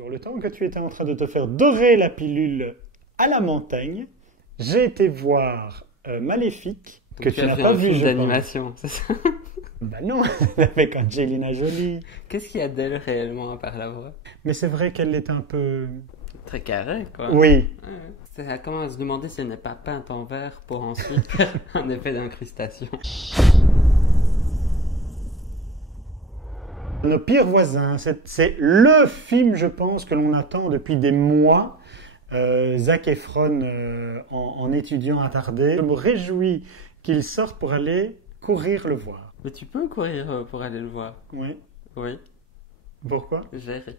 Sur le temps que tu étais en train de te faire dorer la pilule à la montagne, j'ai été voir Maléfique, Donc que tu tu as n'as fait pas un vu, film je pense. d'animation, c'est ça? Bah non, avec Angelina Jolie. Qu'est-ce qu'il y a d'elle réellement à part la voix? Mais c'est vrai qu'elle est un peu... Très carré, quoi. Oui. Ouais. Ça commence à se demander si elle n'est pas peinte en vert pour ensuite faire un effet d'incrustation. Nos pires voisins, c'est le film, je pense, que l'on attend depuis des mois. Zac Efron en étudiant attardé. Je me réjouis qu'il sorte pour aller courir le voir. Mais tu peux courir pour aller le voir. Oui. Oui, Pourquoi? j'ai ri.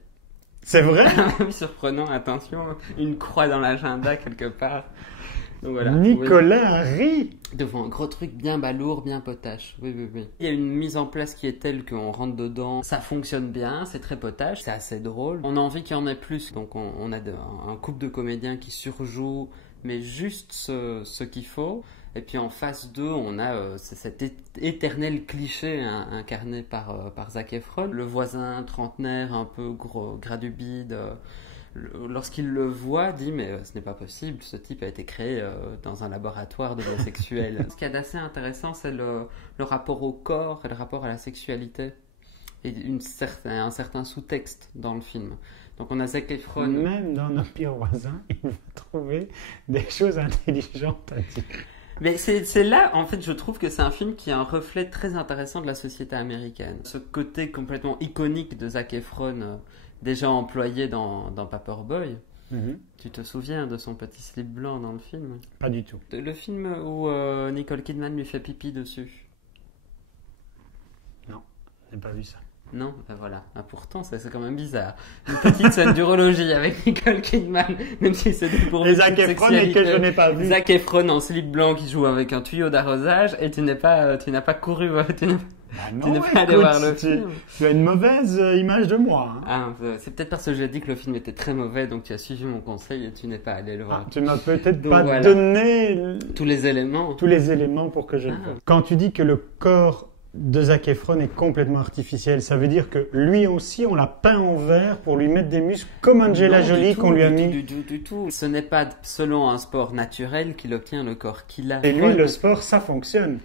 C'est vrai? Surprenant, attention, une croix dans l'agenda quelque part. Donc voilà. Nicolas rit. Devant un gros truc bien balourd, bien potache. Oui, oui, oui. Il y a une mise en place qui est telle qu'on rentre dedans, ça fonctionne bien, c'est très potache, c'est assez drôle. On a envie qu'il y en ait plus, donc on a un couple de comédiens qui surjouent, mais juste ce qu'il faut. Et puis en face d'eux, on a cet éternel cliché incarné par Zac Efron. Le voisin trentenaire, un peu gros, gras du bide, lorsqu'il le voit, dit mais ce n'est pas possible, ce type a été créé dans un laboratoire d'homosexuels. Ce qu'il y a d'assez intéressant, c'est le rapport au corps et le rapport à la sexualité. Et un certain sous-texte dans le film. Donc on a Zac Efron. Même dans nos pires voisins, il va trouver des choses intelligentes à dire. Mais c'est là, en fait, je trouve que c'est un film qui est un reflet très intéressant de la société américaine. Ce côté complètement iconique de Zac Efron, déjà employé dans Paperboy. Tu te souviens de son petit slip blanc dans le film? Pas du tout. Le film où Nicole Kidman lui fait pipi dessus. Non, j'ai pas vu ça. Non, ben voilà. Ah, pourtant, c'est quand même bizarre. Une petite scène d'urologie avec Nicole Kidman, même si c'est dépourvu Et de Zac toute Efron et que sexualité. je n'ai pas vu. Zac Efron en slip blanc qui joue avec un tuyau d'arrosage et tu n'as pas couru, tu n'es non, pas allé voir le film. Tu as une mauvaise image de moi. Hein. Ah, c'est peut-être parce que j'ai dit que le film était très mauvais, donc tu as suivi mon conseil et tu n'es pas allé le voir. Tu m'as peut-être Donc pas voilà. donné Tous les éléments. tous les éléments pour que je le voie. Quand tu dis que le corps de Zac Efron est complètement artificiel, ça veut dire que lui aussi, on l'a peint en vert pour lui mettre des muscles comme Angela Non, Jolie qu'on lui a mis. Du tout. Ce n'est pas selon un sport naturel qu'il obtient le corps qu'il a. Et lui, le sport, ça fonctionne.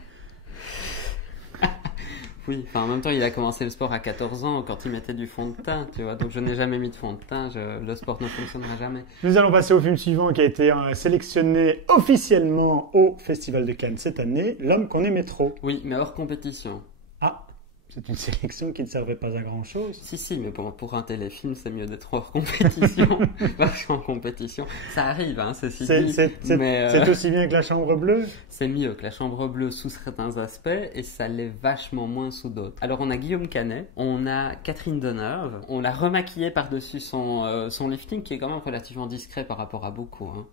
Oui, enfin en même temps, il a commencé le sport à 14 ans quand il mettait du fond de teint, tu vois. Donc je n'ai jamais mis de fond de teint, le sport ne fonctionnera jamais. Nous allons passer au film suivant qui a été sélectionné officiellement au Festival de Cannes cette année, L'homme qu'on aimait trop. Oui, mais hors compétition. Ah, c'est une sélection qui ne servait pas à grand chose. Si, mais pour un téléfilm, c'est mieux d'être hors compétition. Parce qu'en compétition, ça arrive, hein, ceci dit. C'est aussi bien que La Chambre Bleue. C'est mieux que La Chambre Bleue sous certains aspects et ça l'est vachement moins sous d'autres. Alors on a Guillaume Canet, on a Catherine Deneuve, on l'a remaquillée par-dessus son lifting qui est quand même relativement discret par rapport à beaucoup. Hein.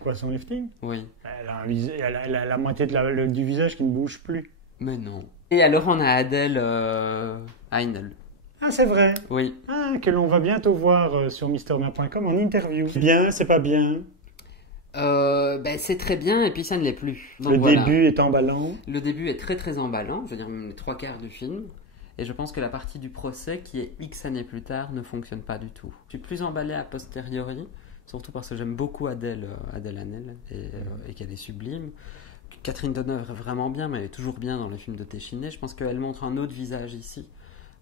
Quoi, son lifting? Oui. Elle a la moitié du visage qui ne bouge plus. Mais non. Et alors on a Adèle Haenel. Ah, c'est vrai. Oui. Ah, que l'on va bientôt voir sur MrMer.com en interview. C'est bien, c'est pas bien. C'est très bien et puis ça ne l'est plus. Donc, le voilà. début est emballant. Le début est très très emballant, je veux dire même les 3/4 du film. Et je pense que la partie du procès, qui est X années plus tard, ne fonctionne pas du tout. Je suis plus emballé a posteriori, surtout parce que j'aime beaucoup Adèle Haenel et qu'elle est sublime. Catherine Deneuve est vraiment bien, mais elle est toujours bien dans les films de Téchiné. Je pense qu'elle montre un autre visage ici.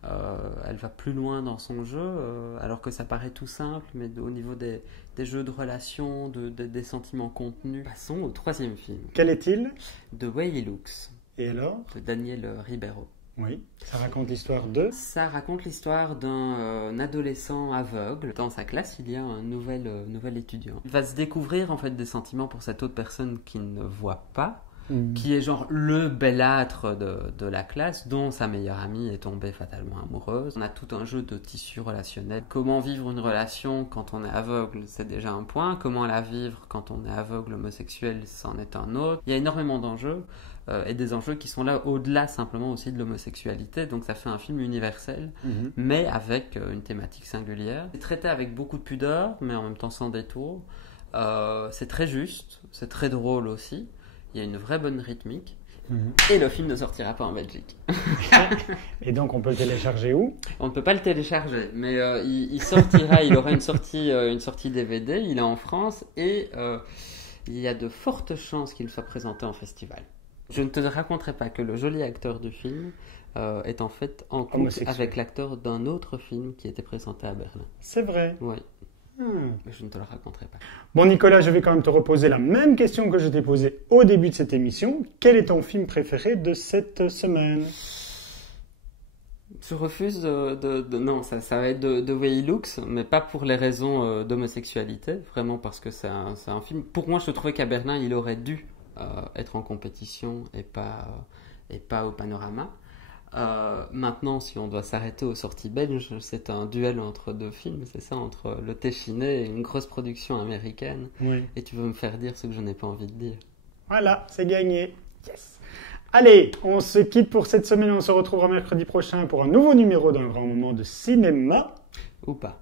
Elle va plus loin dans son jeu, alors que ça paraît tout simple, mais au niveau des jeux de relations, des sentiments contenus. Passons au troisième film. Quel est-il? The Way He Looks. Et alors? De Daniel Ribeiro. Oui, ça raconte l'histoire de... Ça raconte l'histoire d'un adolescent aveugle. Dans sa classe, il y a un nouvel étudiant. Il va se découvrir en fait des sentiments pour cette autre personne qu'il ne voit pas, qui est genre le belâtre de la classe, dont sa meilleure amie est tombée fatalement amoureuse. On a tout un jeu de tissu relationnel. Comment vivre une relation quand on est aveugle, c'est déjà un point. Comment la vivre quand on est aveugle homosexuel, c'en est un autre. Il y a énormément d'enjeux. Et des enjeux qui sont là au-delà simplement aussi de l'homosexualité, donc ça fait un film universel, mais avec une thématique singulière. C'est traité avec beaucoup de pudeur, mais en même temps sans détour. C'est très juste, c'est très drôle aussi, il y a une vraie bonne rythmique, Et le film ne sortira pas en Belgique. Et donc, on peut le télécharger où? On ne peut pas le télécharger, mais il sortira, il aura une sortie DVD, il est en France et il y a de fortes chances qu'il soit présenté en festival. Je ne te raconterai pas que le joli acteur du film est en fait en couple avec l'acteur d'un autre film qui était présenté à Berlin. C'est vrai? Oui. Mais je ne te le raconterai pas. Bon, Nicolas, je vais quand même te reposer la même question que je t'ai posée au début de cette émission. Quel est ton film préféré de cette semaine? Je refuse non, ça va être The Way He Looks, mais pas pour les raisons d'homosexualité, vraiment parce que c'est un film. Pour moi, je trouvais qu'à Berlin, il aurait dû être en compétition et pas au panorama. Maintenant, si on doit s'arrêter aux sorties belges, c'est un duel entre deux films, c'est ça, entre Le Téchiné et une grosse production américaine. Oui. Et tu veux me faire dire ce que je n'ai pas envie de dire. Voilà, c'est gagné. Yes. Allez, on se quitte pour cette semaine. On se retrouvera mercredi prochain pour un nouveau numéro d'un grand moment de cinéma. Ou pas.